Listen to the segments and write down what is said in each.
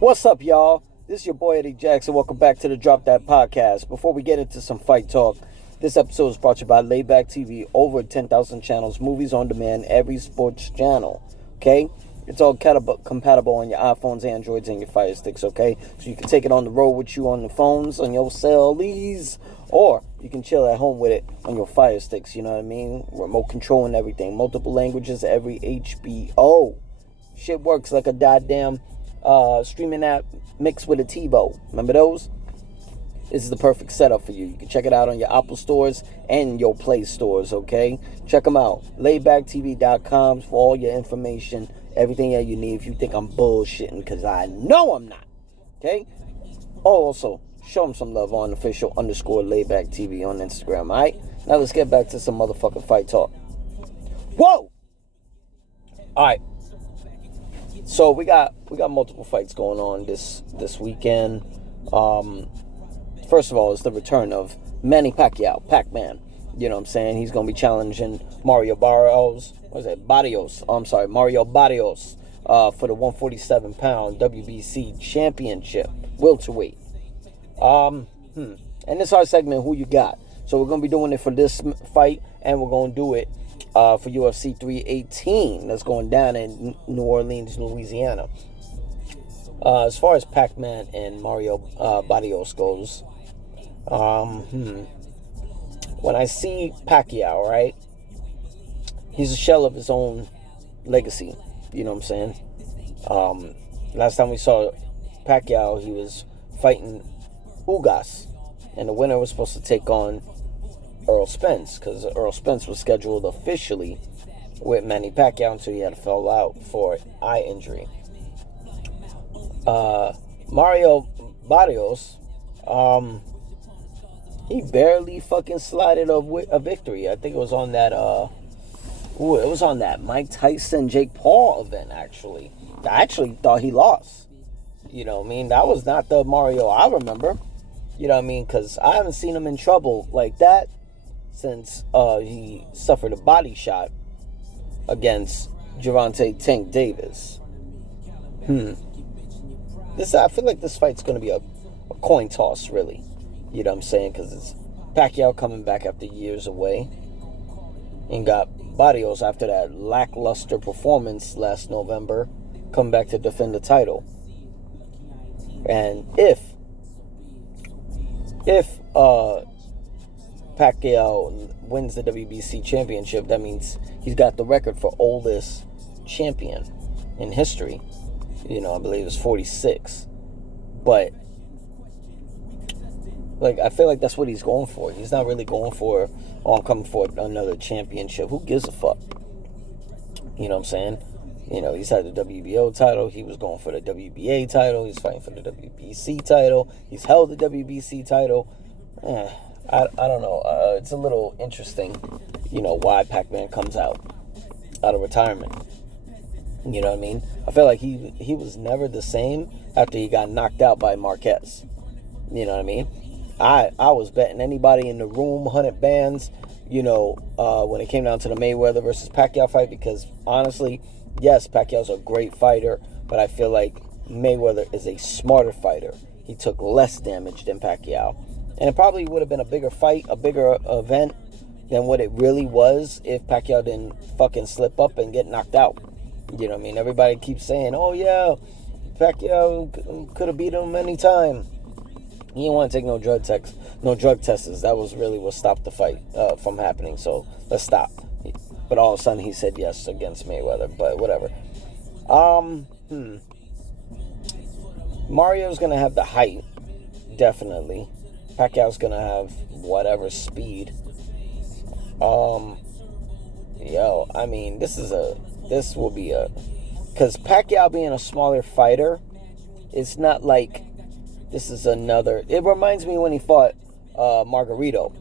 What's up, y'all? This is your boy Eddie Jackson. Welcome back to the Drop That Podcast. Before we get into some fight talk, this episode is brought to you by Layback TV. Over 10,000 channels, movies on demand, every sports channel. Okay? It's all compatible on your iPhones, Androids, and your Fire Sticks, okay? So you can take it on the road with you on the phones, on your cellies, or you can chill at home with it on your Fire Sticks, you know what I mean? Remote control and everything. Multiple languages, every HBO. Shit works like a goddamn streaming app mixed with a TiVo. Remember those? This is the perfect setup for you. You can check it out on your Apple stores and your Play stores, okay? Check them out. Laybacktv.com for all your information, everything that you need. If you think I'm bullshitting, because I know I'm not, okay? Also, show them some love on official_layback TV on Instagram, all right? Now let's get back to some motherfucking fight talk. Whoa! All right. So we got multiple fights going on this weekend. First of all, it's the return of Manny Pacquiao, Pac-Man. You know what I'm saying? He's going to be challenging Mario Barrios. Mario Barrios for the 147-pound WBC championship, welterweight. And this is our segment, Who You Got? So we're going to be doing it for this fight, and we're going to do it for UFC 318 that's going down in New Orleans, Louisiana. As far as Pac-Man and Mario Barrios goes, when I see Pacquiao, right, he's a shell of his own legacy, you know what I'm saying? Last time we saw Pacquiao, he was fighting Ugas, and the winner was supposed to take on Earl Spence, because Earl Spence was scheduled officially with Manny Pacquiao until he had to fall out for eye injury. Mario Barrios, he barely fucking slided a victory. I think it was on that Mike Tyson Jake Paul event. Actually, I actually thought he lost. You know what I mean? That was not the Mario I remember. You know what I mean? Because I haven't seen him in trouble like that since he suffered a body shot against Gervonta Tank Davis. I feel like this fight's going to be a coin toss, really. You know what I'm saying? Because it's Pacquiao coming back after years away, and got Barrios after that lackluster performance last November, coming back to defend the title. And if Pacquiao wins the WBC championship, that means he's got the record for oldest champion in history. You know, I believe it's 46. But, like, I feel like that's what he's going for. He's not really going for, I'm coming for another championship. Who gives a fuck? You know what I'm saying? You know, he's had the WBO title. He was going for the WBA title. He's fighting for the WBC title. He's held the WBC title. I don't know. It's a little interesting, you know, why Pac-Man comes out of retirement. You know what I mean? I feel like he was never the same after he got knocked out by Marquez. You know what I mean? I was betting anybody in the room 100 bands, you know, when it came down to the Mayweather versus Pacquiao fight, because honestly, yes, Pacquiao's a great fighter, but I feel like Mayweather is a smarter fighter. He took less damage than Pacquiao. And it probably would have been a bigger fight, a bigger event than what it really was if Pacquiao didn't fucking slip up and get knocked out. You know what I mean? Everybody keeps saying, oh yeah, Pacquiao could have beat him any time. He didn't want to take no drug tests. That was really what stopped the fight from happening. So let's stop. But all of a sudden he said yes against Mayweather. But whatever. Mario's gonna have the height, definitely. Pacquiao's gonna have whatever speed. I mean, this will be because Pacquiao being a smaller fighter, it's not like this is another. It reminds me when he fought Margarito,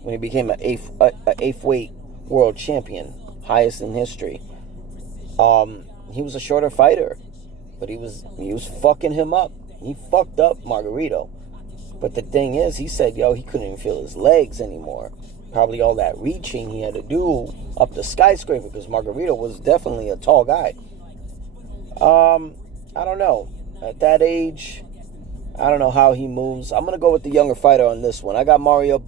when he became an eighth weight world champion, highest in history. He was a shorter fighter, but he was fucking him up. He fucked up Margarito. But the thing is, he said, he couldn't even feel his legs anymore. Probably all that reaching he had to do up the skyscraper, because Margarito was definitely a tall guy. I don't know. at that age, I don't know how he moves. I'm gonna go with the younger fighter on this one. I got Barrios.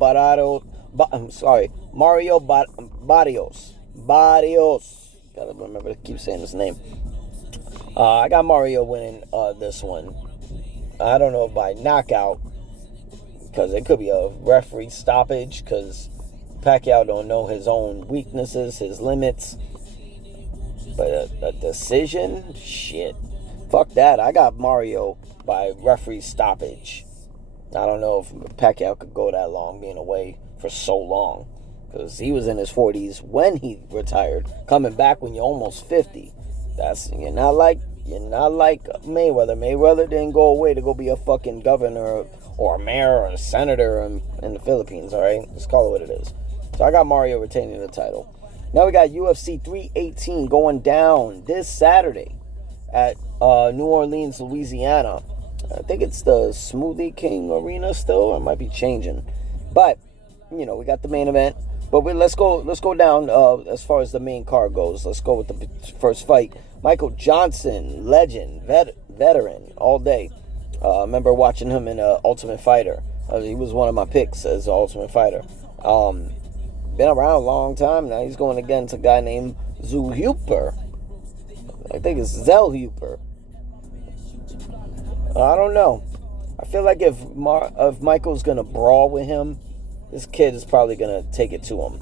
Barrios. Gotta remember to keep saying his name. I got Mario winning this one. I don't know if by knockout, because it could be a referee stoppage, because Pacquiao don't know his own weaknesses, his limits. But a decision? Shit. Fuck that. I got Mario by referee stoppage. I don't know if Pacquiao could go that long, being away for so long. Because he was in his 40s when he retired. Coming back when you're almost 50. You're not like Mayweather. Mayweather didn't go away to go be a fucking governor or a mayor or a senator in the Philippines, alright? Let's call it what it is. So I got Mario retaining the title. Now we got UFC 318 going down this Saturday at New Orleans, Louisiana. I think it's the Smoothie King Arena still. It might be changing. But, we got the main event. But let's go down as far as the main card goes. Let's go with the first fight. Michael Johnson, legend, veteran, all day. I remember watching him in Ultimate Fighter. He was one of my picks as an Ultimate Fighter. Been around a long time now. He's going against a guy named Zellhuber. I think it's Zellhuber. I don't know. I feel like if Michael's gonna brawl with him, this kid is probably gonna take it to him.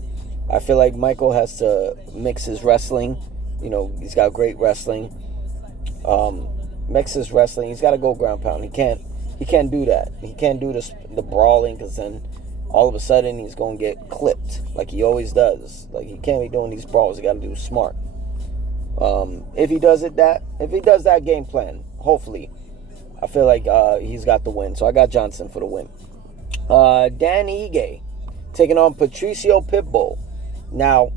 I feel like Michael has to mix his wrestling. He's got great wrestling. Mix his wrestling. He's got to go ground pound. He can't do that. He can't do the brawling, because then all of a sudden he's gonna get clipped like he always does. Like, he can't be doing these brawls. He got to do smart. If he does that game plan, hopefully, I feel like he's got the win. So I got Johnson for the win. Dan Ige taking on Patricio Pitbull. Now,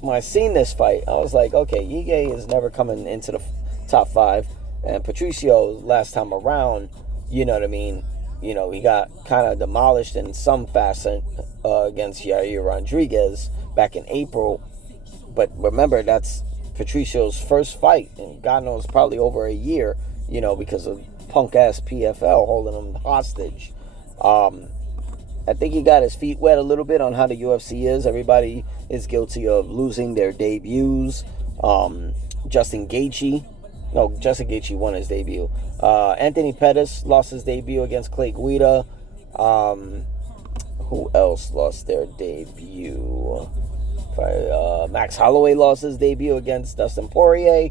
when I seen this fight, I was like, okay, Ige is never coming into the top 5. And Patricio, last time around, you know what I mean? He got kind of demolished in some fashion against Yair Rodriguez back in April. But remember, that's Patricio's first fight. And God knows, probably over a year, because of punk-ass PFL holding him hostage. I think he got his feet wet a little bit on how the UFC is. Everybody is guilty of losing their debuts. Justin Gaethje won his debut. Anthony Pettis lost his debut against Clay Guida. Who else lost their debut? Max Holloway lost his debut against Dustin Poirier.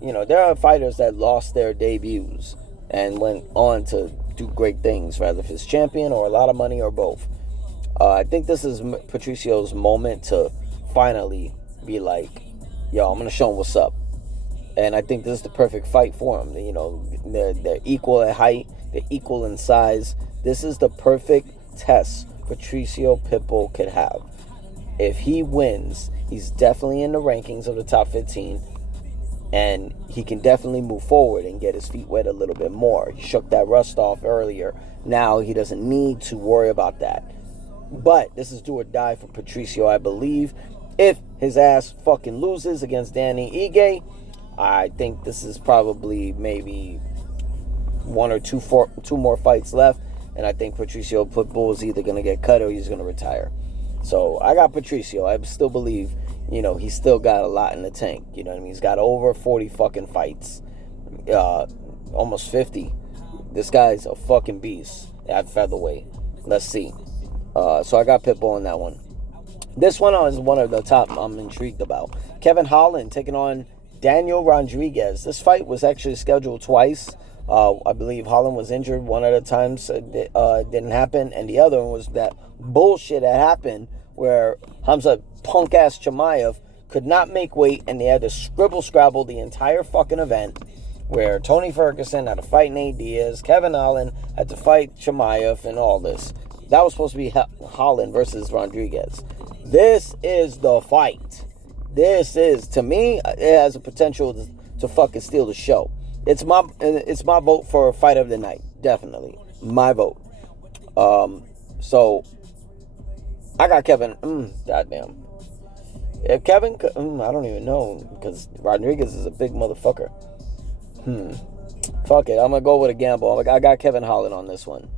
There are fighters that lost their debuts and went on to do great things, rather if it's champion or a lot of money or both. I think this is Patricio's moment to finally be like, yo, I'm going to show him what's up. And I think this is the perfect fight for him. They're equal at height. They're equal in size. This is the perfect test Patricio Pitbull could have. If he wins, he's definitely in the rankings of the top 15. And he can definitely move forward and get his feet wet a little bit more. He shook that rust off earlier. Now he doesn't need to worry about that. But this is do or die for Patricio, I believe. If his ass fucking loses against Danny Ige, I think this is probably maybe one or two more fights left. And I think Patricio Pitbull is either going to get cut or he's going to retire. So I got Patricio. I still believe, he's still got a lot in the tank. You know what I mean? He's got over 40 fucking fights. Almost 50. This guy's a fucking beast at featherweight. Let's see. So I got Pitbull on that one. This one is one of the top I'm intrigued about. Kevin Holland taking on Daniel Rodriguez. This fight was actually scheduled twice. I believe Holland was injured one of the times. It didn't happen. And the other one was that bullshit that happened where Hamza punk-ass Chimaev could not make weight, and they had to scrabble the entire fucking event, where Tony Ferguson had to fight Nate Diaz, Kevin Holland had to fight Chimaev, and all this. That was supposed to be Holland versus Rodriguez. This is the fight. To me, it has a potential to fucking steal the show. It's my vote for fight of the night. Definitely. My vote. So, I got Kevin. Goddamn. If Kevin, I don't even know, because Rodriguez is a big motherfucker. Fuck it. I'm going to go with a gamble. I got Kevin Holland on this one.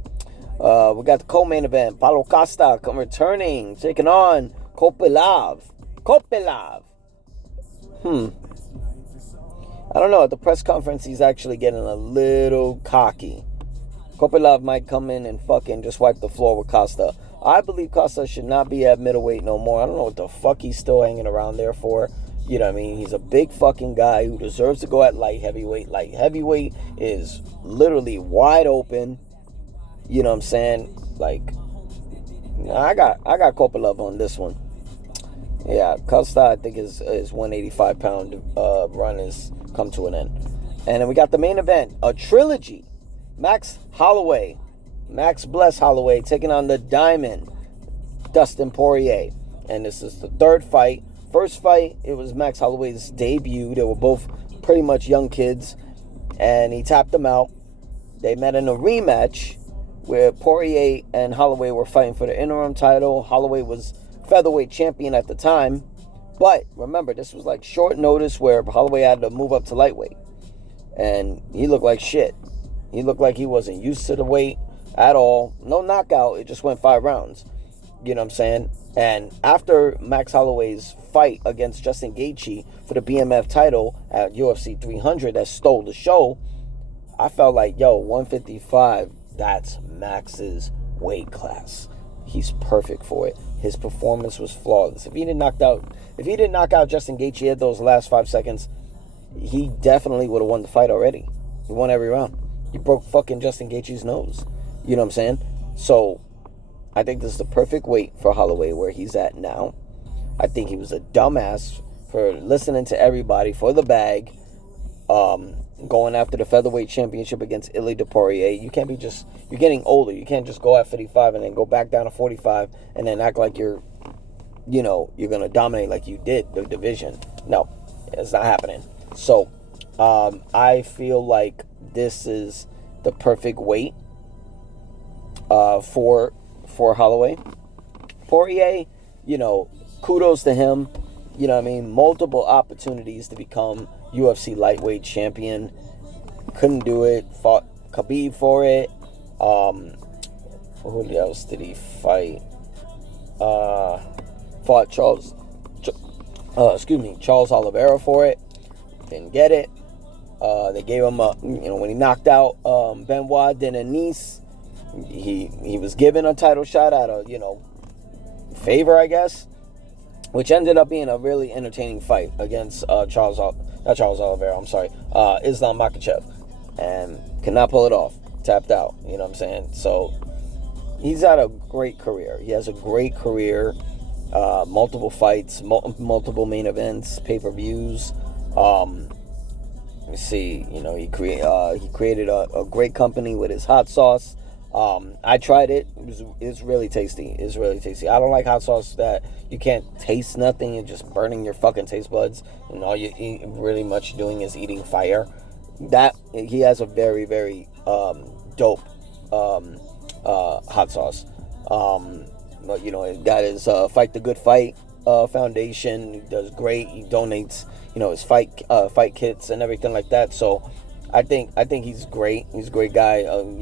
We got the co-main event. Paulo Costa returning, taking on Kopilov. I don't know. At the press conference, he's actually getting a little cocky. Kopilov might come in and fucking just wipe the floor with Costa. I believe Costa should not be at middleweight no more. I don't know what the fuck he's still hanging around there for. You know what I mean? He's a big fucking guy who deserves to go at light heavyweight. Light heavyweight is literally wide open. You know what I'm saying? Like, I got Kopilov on this one. Yeah, Costa, I think his 185-pound run has come to an end. And then we got the main event, a trilogy. Max Bless Holloway taking on the Diamond, Dustin Poirier. And this is the third fight. First fight, it was Max Holloway's debut. They were both pretty much young kids. And he tapped them out. They met in a rematch where Poirier and Holloway were fighting for the interim title. Holloway was featherweight champion at the time. But remember, this was like short notice where Holloway had to move up to lightweight. And he looked like shit. He looked like he wasn't used to the weight at all. No knockout. It just went 5 rounds. You know what I'm saying? And after Max Holloway's fight against Justin Gaethje for the BMF title at UFC 300 that stole the show, I felt like, 155, that's Max's weight class. He's perfect for it. His performance was flawless. If he didn't knock out Justin Gaethje at those last 5 seconds, he definitely would have won the fight already. He won every round. He broke fucking Justin Gaethje's nose. You know what I'm saying? So, I think this is the perfect weight for Holloway where he's at now. I think he was a dumbass for listening to everybody for the bag, going after the featherweight championship against Ilya Poirier. You can't be you're getting older. You can't just go at 55 and then go back down to 45 and then act like you're going to dominate like you did the division. No, it's not happening. So, I feel like this is the perfect weight for Holloway. Poirier, kudos to him. You know what I mean? Multiple opportunities to become UFC lightweight champion. Couldn't do it. Fought Khabib for it. Who else did he fight? Fought Charles Oliveira for it. Didn't get it. They gave him when he knocked out Benoit Denis, he was given a title shot at a favor, I guess, which ended up being a really entertaining fight against Islam Makhachev, and could not pull it off. Tapped out. You know what I'm saying? So he's had a great career. He has a great career. Multiple fights, multiple main events, pay-per-views. Let me see. He created a great company with his hot sauce. I tried it. It's really tasty. It's really tasty. I don't like hot sauce that you can't taste nothing and just burning your fucking taste buds, and all you eat really much doing is eating fire. That he has a very, very dope hot sauce. But it got his Fight the Good Fight foundation. He does great. He donates his fight kits and everything like that. So I think he's great. He's a great guy. And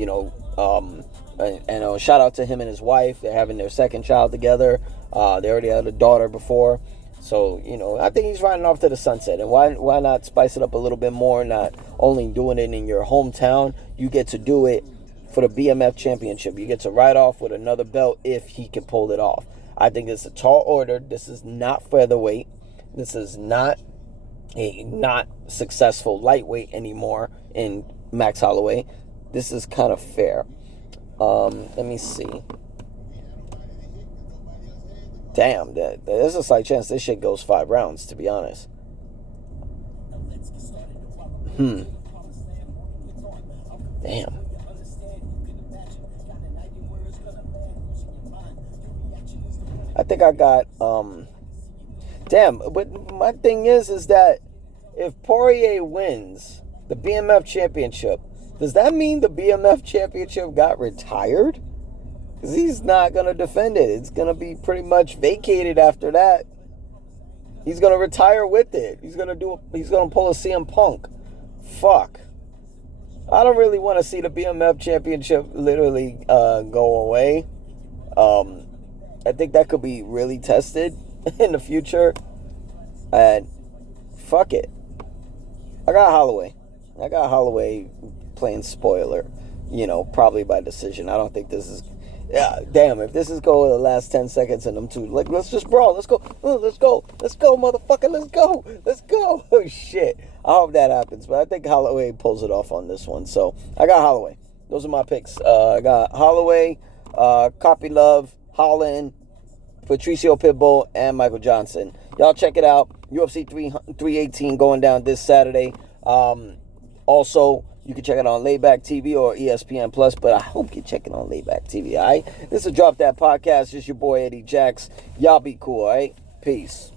shout out to him and his wife. They're having their second child together. They already had a daughter before. So, I think he's riding off to the sunset. And why not spice it up a little bit more? Not only doing it in your hometown, you get to do it for the BMF championship. You get to ride off with another belt if he can pull it off. I think it's a tall order. This is not featherweight. This is not a not successful lightweight anymore in Max Holloway. This is kind of fair. Let me see. Damn, there's a slight chance this shit goes 5 rounds, to be honest. Damn. I think I got, damn, but my thing is that if Poirier wins the BMF championship, does that mean the BMF championship got retired? Because he's not going to defend it. It's going to be pretty much vacated after that. He's going to retire with it. He's going to pull a CM Punk. Fuck. I don't really want to see the BMF championship literally go away. I think that could be really tested in the future. And fuck it. I got Holloway playing spoiler, probably by decision. I don't think this is. Yeah, damn, if this is going the last 10 seconds and them two, like, let's just brawl. Let's go. Let's go, motherfucker. Let's go. Oh, shit. I hope that happens. But I think Holloway pulls it off on this one. So I got Holloway. Those are my picks. I got Holloway, Copy Love, Holland, Patricio Pitbull, and Michael Johnson. Y'all check it out. UFC 318 going down this Saturday. Also, you can check it on Layback TV or ESPN Plus, but I hope you're checking on Layback TV, all right? This is Drop That Podcast. It's your boy, Eddie Jacks. Y'all be cool, all right? Peace.